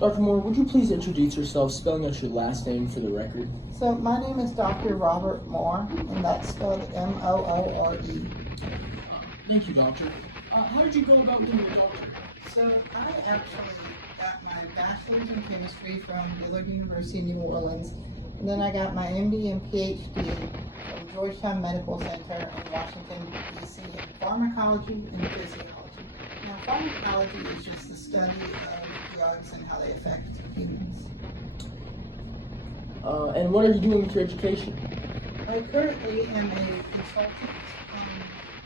Dr. Moore, would you please introduce yourself, spelling out your last name for the record? So my name is Dr. Robert Moore, and that's spelled M-O-O-R-E. Thank you, Doctor. How did you go about being a doctor? So I actually got my bachelor's in chemistry from Dillard University in New Orleans, and then I got my MD and PhD from Georgetown Medical Center in Washington, D.C. in pharmacology and physiology. Now, pharmacology is just the study of drugs and how they affect humans. And what are you doing with your education? I currently am a consultant.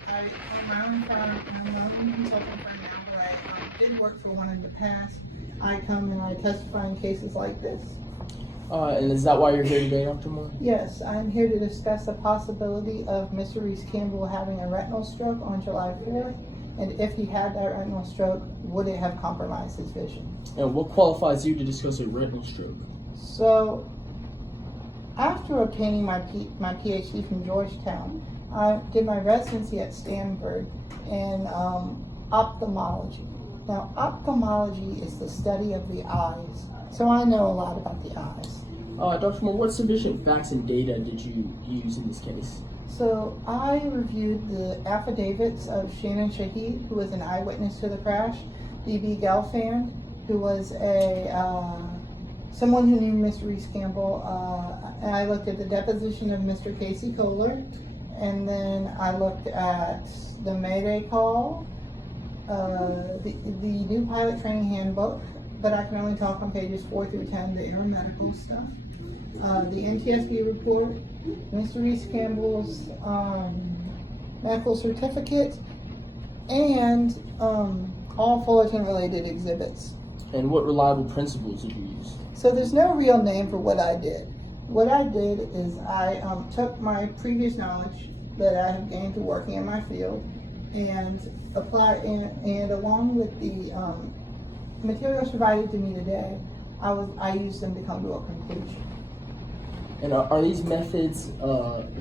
I own my own firm, and I'm not a consultant firm now, but I did work for one in the past. I come and I testify in cases like this. And is that why you're here today, Dr. Moore? Yes, I'm here to discuss the possibility of Mr. Reese Campbell having a retinal stroke on July 4th, and if he had that retinal stroke, would it have compromised his vision? And what qualifies you to discuss a retinal stroke? So, after obtaining my PhD from Georgetown, I did my residency at Stanford in ophthalmology. Now, ophthalmology is the study of the eyes, so I know a lot about the eyes. Dr. Moore, what sufficient facts and data did you use in this case? So I reviewed the affidavits of Shannon Shahid, who was an eyewitness to the crash, B.B. Gelfand, who was someone who knew Mr. Reese Campbell, and I looked at the deposition of Mr. Casey Kohler, and then I looked at the Mayday call, the new pilot training handbook, but I can only talk on pages 4 through 10, the aeromedical stuff, the NTSB report, Mr. Reese Campbell's medical certificate, and all Fullerton-related exhibits. And what reliable principles did you use? So there's no real name for what I did. What I did is I took my previous knowledge that I have gained through working in my field and applied, and along with the materials provided to me today, I used them to come to a conclusion. And are these methods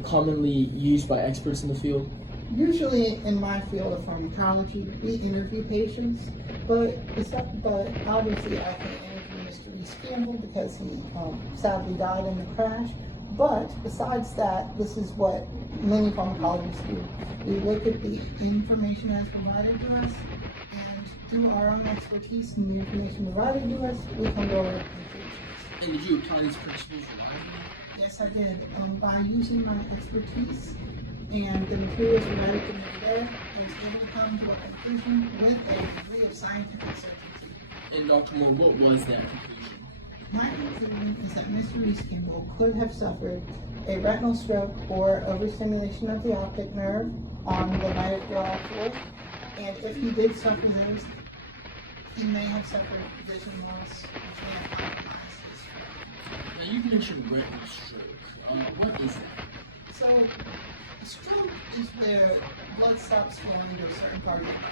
commonly used by experts in the field? Usually in my field of pharmacology, we interview patients, but obviously I can interview Mr. Reese Campbell because he sadly died in the crash. But besides that, this is what many pharmacologists do. We look at the information as provided to us, and through our own expertise and the information provided to us, we come to our conclusions. And did you apply these principles reliably? Yes, I did. By using my expertise and the materials provided to me today, I was able to come to a conclusion with a degree of scientific certainty. And Dr. Moore, what was that conclusion? My conclusion is that Mr. Reese Campbell could have suffered a retinal stroke or overstimulation of the optic nerve on the night of July 4th, and if he did suffer those, he may have suffered vision loss, which may have compromised his stroke. Now, you've mentioned retinal stroke. What is that? So, a stroke is where blood stops flowing to a certain part of the body.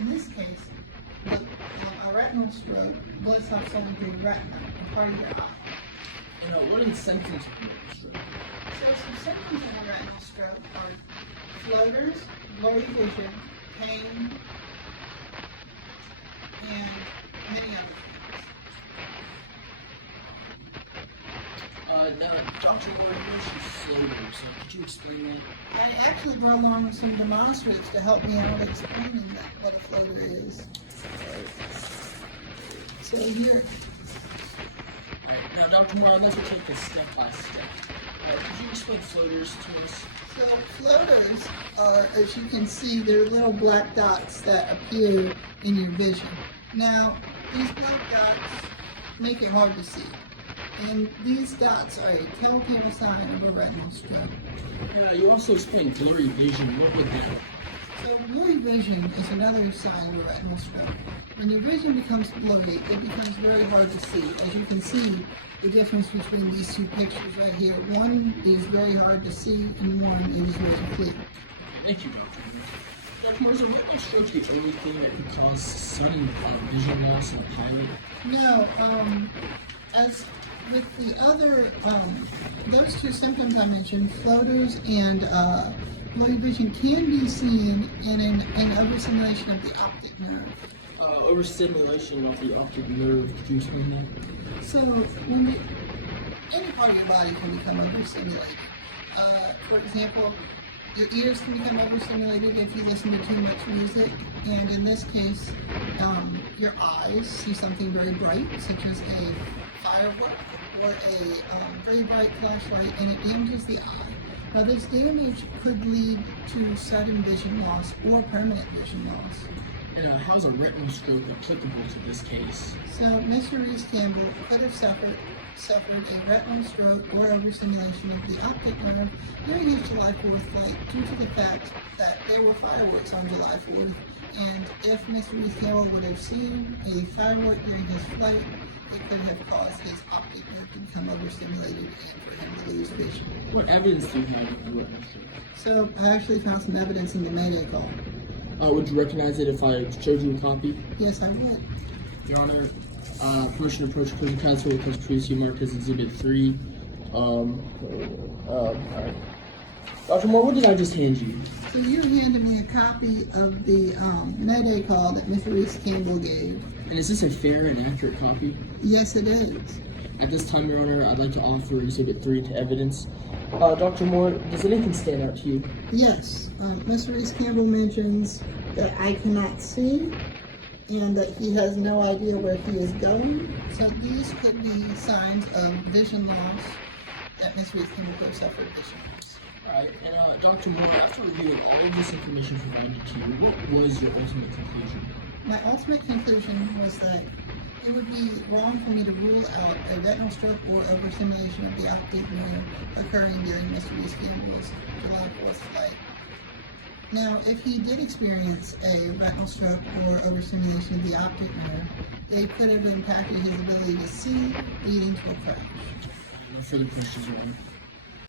In this case, a retinal stroke, blood stops flowing to the retina, a part of your eye. And what are the symptoms of retinal stroke? So some symptoms of a retinal stroke are floaters, blurry vision, pain, and many other things. Now, Dr. Moore, you mentioned floaters. Could you explain that? I actually brought along with some demonstratives to help me out explaining what a floater is. So here. Right. Now, Dr. Moore, I'd like to take this step by step. Could you explain floaters to us? So floaters are, as you can see, they're little black dots that appear in your vision. Now, these black dots make it hard to see. And these dots are a telltale sign of a retinal stroke. You also explained blurry vision. What would that be? So blurry vision is another sign of a retinal stroke. When your vision becomes blurry, it becomes very hard to see. As you can see, the difference between these two pictures right here. One is very hard to see, and one is very clear. Thank you, Dr. Moore. Dr. Moore, is a retinal stroke the only thing that could cause sudden vision loss in a pilot? No, as with the other, those two symptoms I mentioned, floaters and blurry vision, can be seen in an overstimulation of the optic nerve. Overstimulation of the optic nerve. Could you explain that? So when any part of your body can become overstimulated. For example, your ears can become overstimulated if you listen to too much music, and in this case, your eyes see something very bright, such as a firework or a very bright flashlight, and it damages the eye. Now, this damage could lead to sudden vision loss or permanent vision loss. And how is a retinal stroke applicable to this case? So, Mr. Reese Campbell could have suffered a retinal stroke or overstimulation of the optic nerve during his July 4th flight due to the fact that there were fireworks on July 4th, and if Mr. Reese Campbell would have seen a firework during his flight, it could have caused his optic nerve to become overstimulated and for him to lose vision. What evidence do you have of a retinal stroke? So, I actually found some evidence in the Mayday call. Would you recognize it if I showed you a copy? Yes, I would. Your Honor, permission to approach closing counsel because previously marked as Exhibit 3. Alright. Dr. Moore, what did I just hand you? So you handed me a copy of the Mayday call that Mr. Reese Campbell gave. And is this a fair and accurate copy? Yes, it is. At this time, Your Honor, I'd like to offer Exhibit 3 to evidence. Dr. Moore, does anything stand out to you? Yes. Mr. Reese Campbell mentions that I cannot see and that he has no idea where he is going. So these could be signs of vision loss that Mr. Reese Campbell could have suffered vision loss. Right. And Dr. Moore, after reviewing all of this information provided to you, what was your ultimate conclusion? My ultimate conclusion was that it would be wrong for me to rule out a retinal stroke or overstimulation of the optic nerve occurring during Mr. Reese Campbell's July 4th flight. Now, if he did experience a retinal stroke or overstimulation of the optic nerve, it could have impacted his ability to see, leading to a crash. No further questions, Your Honor.